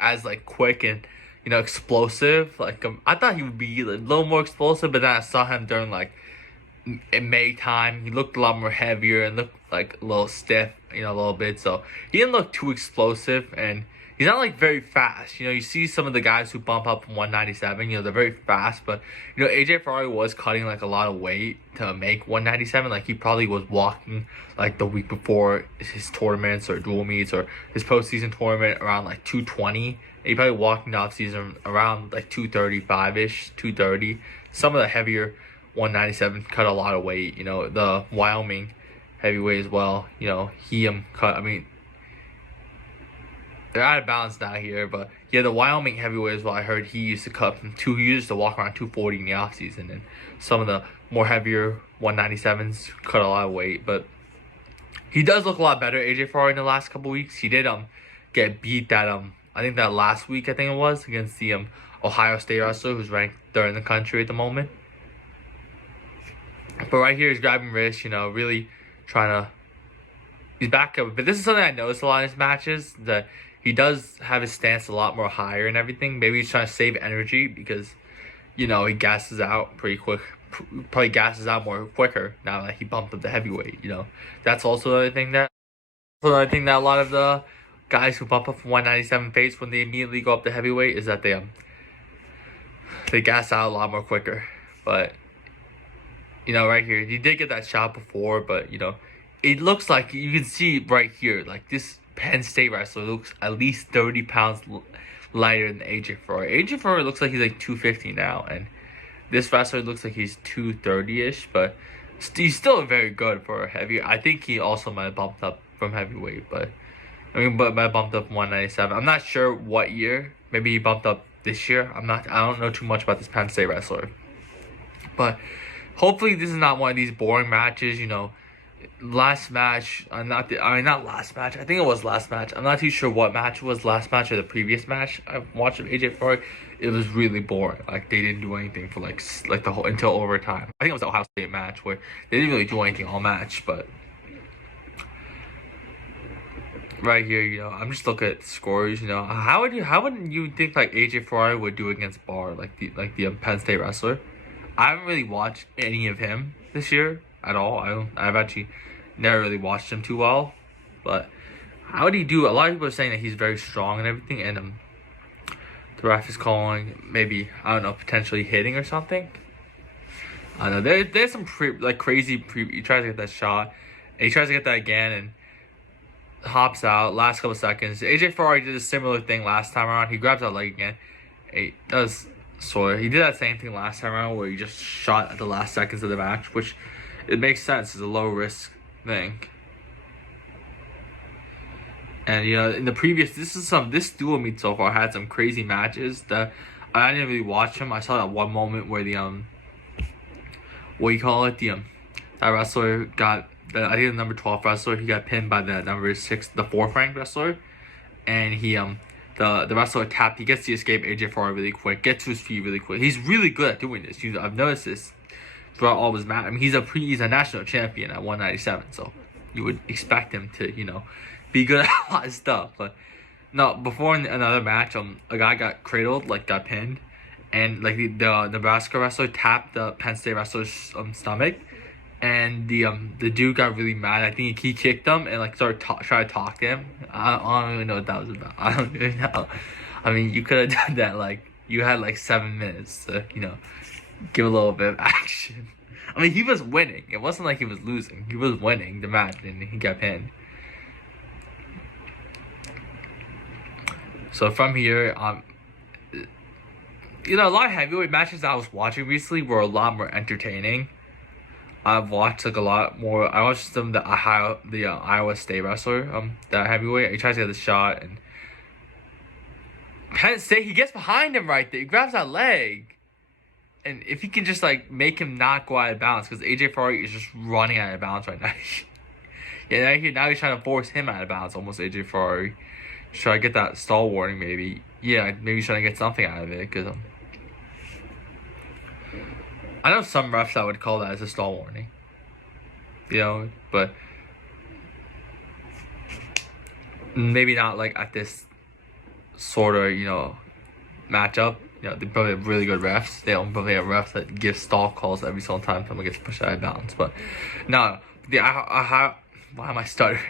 as like quick and explosive. Like I thought he would be a little more explosive, but then I saw him during like in May time. He looked a lot more heavier and looked like a little stiff, a little bit. So he didn't look too explosive, and he's not like very fast. You see some of the guys who bump up from 197. They're very fast, but AJ Ferrari was cutting like a lot of weight to make 197. Like he probably was walking like the week before his tournaments or dual meets or his postseason tournament around like 220. He probably walking the off season around like 235 ish, 230. Some of the heavier 197 cut a lot of weight. The Wyoming heavyweight as well. He cut. I mean, they're out of balance now here, but yeah, the Wyoming heavyweight as well. I heard he used to cut from he used to walk around 240 in the off season, and some of the more heavier 197s cut a lot of weight. But he does look a lot better, AJ Ferrari, in the last couple weeks. He did get beat that I think that last week it was against the Ohio State wrestler who's ranked third in the country at the moment. But right here, he's grabbing wrist, really trying to. He's back up. But this is something I noticed a lot in his matches, that he does have his stance a lot more higher and everything. Maybe he's trying to save energy because, he gasses out pretty quick. Probably gasses out more quicker now that he bumped up the heavyweight, That's also another thing that a lot of the guys who bump up from 197 face when they immediately go up to heavyweight is that they gas out a lot more quicker. But right here, he did get that shot before, but it looks like you can see right here, like this Penn State wrestler looks at least 30 pounds lighter than AJ Ferrari. AJ Ferrari looks like he's like 250 now, and this wrestler looks like he's 230-ish, but he's still very good for a heavy. I think he also might have bumped up from heavyweight, but might have bumped up 197. I'm not sure what year. Maybe he bumped up this year. I don't know too much about this Penn State wrestler, but hopefully this is not one of these boring matches. Last match, not last match. I think it was last match. I'm not too sure what match it was, last match or the previous match I watched of AJ Ferrari. It was really boring. Like they didn't do anything for like the whole until overtime. I think it was the Ohio State match where they didn't really do anything all match. But right here, I'm just looking at scores. How wouldn't you think like AJ Ferrari would do against Barr, like the Penn State wrestler? I haven't really watched any of him this year at all. I've actually never really watched him too well. But how would he do? A lot of people are saying that he's very strong and everything, and the ref is calling maybe, I don't know, potentially hitting or something. I don't know. There's some crazy. He tries to get that shot, and he tries to get that again, and hops out. Last couple seconds, AJ Ferrari did a similar thing last time around. He grabs that leg again. He does. So he did that same thing last time around where he just shot at the last seconds of the match, which it makes sense. It's a low risk thing. And in the previous, this dual meet so far had some crazy matches that I didn't really watch them. I saw that one moment where that wrestler got I think the number 12 wrestler, he got pinned by the number 6, the 4th ranked wrestler, and he the wrestler tapped. He gets to escape AJ Ferrari really quick, gets to his feet really quick. He's really good at doing this. I've noticed this throughout all of his matches. I mean, he's a national champion at 197, so you would expect him to be good at a lot of stuff. But no, before in another match, a guy got cradled, got pinned, and like the Nebraska wrestler tapped the Penn State wrestler's stomach, and the dude got really mad. I think he kicked him and started trying to talk to him. I don't even know what that was about. I don't even know. I mean, you could have done that. You had 7 minutes to give a little bit of action. I mean, he was winning. It wasn't like he was losing. He was winning the match, and he got pinned. So from here, a lot of heavyweight matches I was watching recently were a lot more entertaining. I've watched a lot more. I watched the Iowa State wrestler, that heavyweight. He tries to get the shot, and Penn State, he gets behind him right there. He grabs that leg, and if he can just make him not go out of bounds, because AJ Ferrari is just running out of bounds right now. Yeah, now he's trying to force him out of bounds. Almost AJ Ferrari. Should I get that stall warning? Maybe. Yeah, maybe he's trying to get something out of it, because I know some refs that would call that as a stall warning. But maybe not at this sort of, matchup. They probably have really good refs. They don't probably have refs that give stall calls every single time someone gets pushed out of bounds. But no, why am I stuttering?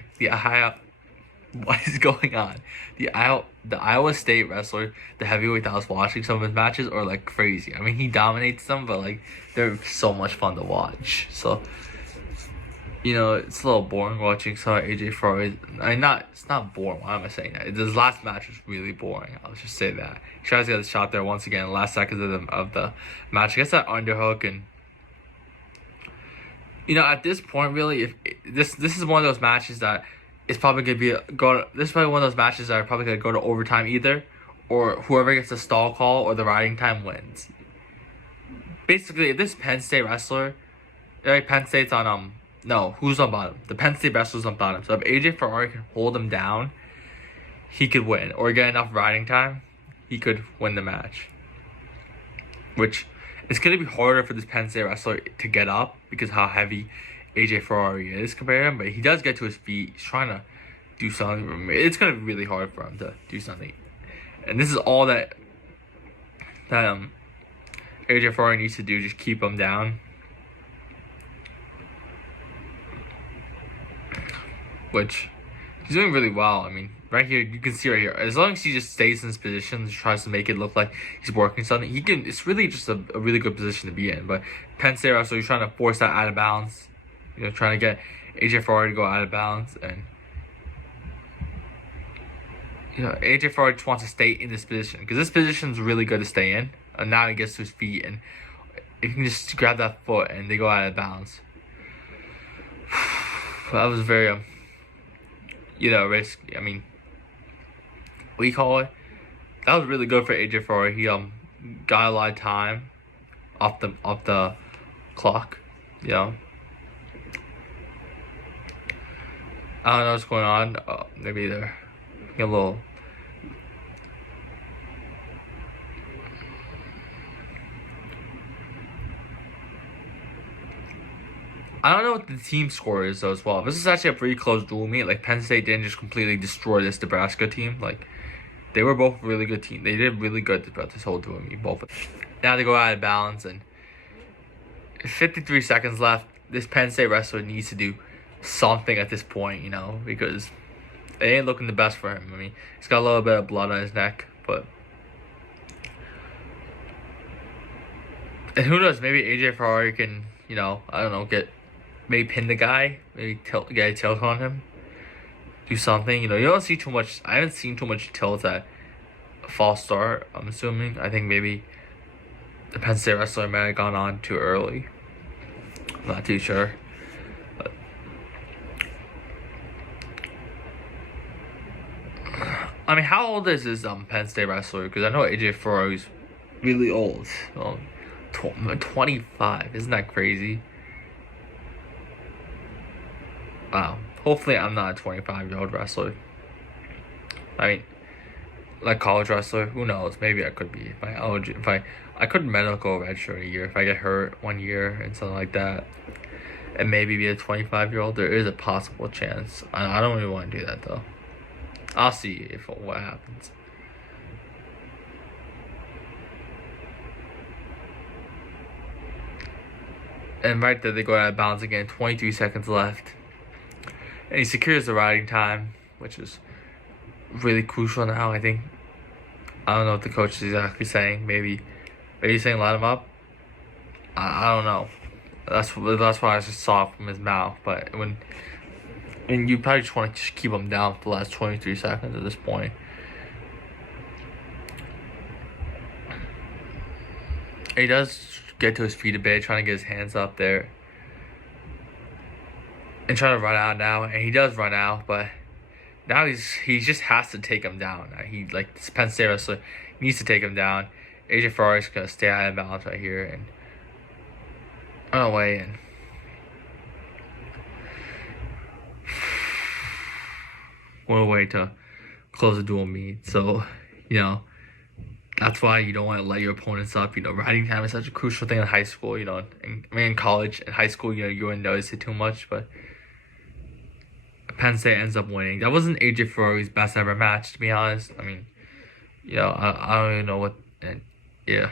What is going on? The Iowa State wrestler, the heavyweight that I was watching some of his matches are like crazy. I mean, he dominates them, but like they're so much fun to watch. So, it's a little boring watching some of AJ Ferrari. It's not boring. Why am I saying that? This last match was really boring. I'll just say that. He tries to get the shot there once again in the last seconds of the match. I guess that underhook and. At this point, really, if this is one of those matches that is probably gonna this is probably one of those matches that are probably gonna go to overtime either, or whoever gets the stall call or the riding time wins. Basically, if this Penn State wrestler, like Penn State's on no, who's on bottom? The Penn State wrestler's on bottom. So if AJ Ferrari can hold him down, he could win, or get enough riding time, he could win the match. Which. It's going to be harder for this Penn State wrestler to get up because how heavy AJ Ferrari is compared to him. But he does get to his feet. He's trying to do something. It's going to be really hard for him to do something. And this is all that AJ Ferrari needs to do. Just keep him down. Which he's doing really well. I mean, right here, you can see right here. As long as he just stays in his position and tries to make it look like he's working something, he can. It's really just a really good position to be in. But Penn State wrestler, he's trying to force that out of bounds. Trying to get AJ Ferrari to go out of bounds, and AJ Ferrari just wants to stay in this position because this position is really good to stay in. And now he gets to his feet, and if you can just grab that foot and they go out of bounds. That was very risky. I mean, what do you call it? That was really good for AJ Ferrari. He got a lot of time off the clock. I don't know what's going on. Maybe they're a little. I don't know what the team score is though as well. This is actually a pretty close duel meet. Like Penn State didn't just completely destroy this Nebraska team. Like they were both really good teams. They did really good throughout this whole duel meet. Both. Now they go out of balance and 53 seconds left. This Penn State wrestler needs to do something at this point, because it ain't looking the best for him. I mean, he's got a little bit of blood on his neck, but. And who knows, maybe AJ Ferrari can, I don't know, maybe pin the guy, maybe get a tilt on him, do something. You don't see too much. I haven't seen too much tilt at a false start. I'm assuming. I think maybe the Penn State wrestler might have gone on too early. I'm not too sure. But I mean, how old is this Penn State wrestler? Because I know AJ Ferrari's really old. 25. Isn't that crazy? Wow. Hopefully I'm not a 25-year-old wrestler. I mean, like college wrestler, who knows? Maybe I could be. I could medical redshirt a year if I get hurt 1 year and something like that. And maybe be a 25-year-old. There is a possible chance. I don't really want to do that though. I'll see what happens. And right there, they go out of bounds again. 23 seconds left. And he secures the riding time, which is really crucial now, I think. I don't know what the coach is exactly saying. Maybe he's saying let him up. I don't know. That's what I just saw from his mouth. But when you probably just want to just keep him down for the last 23 seconds at this point. And he does get to his feet a bit, trying to get his hands up there. And trying to run out now. And he does run out, but now he just has to take him down. This Penn State wrestler needs to take him down. AJ Ferrari's gonna stay out of balance right here and run away and one way to close the dual meet. So, that's why you don't want to let your opponents up. Riding time is such a crucial thing in high school. In college, in high school, you wouldn't notice it too much, but Penn State ends up winning. That wasn't AJ Ferrari's best ever match, to be honest. I mean, I don't even know what. And yeah.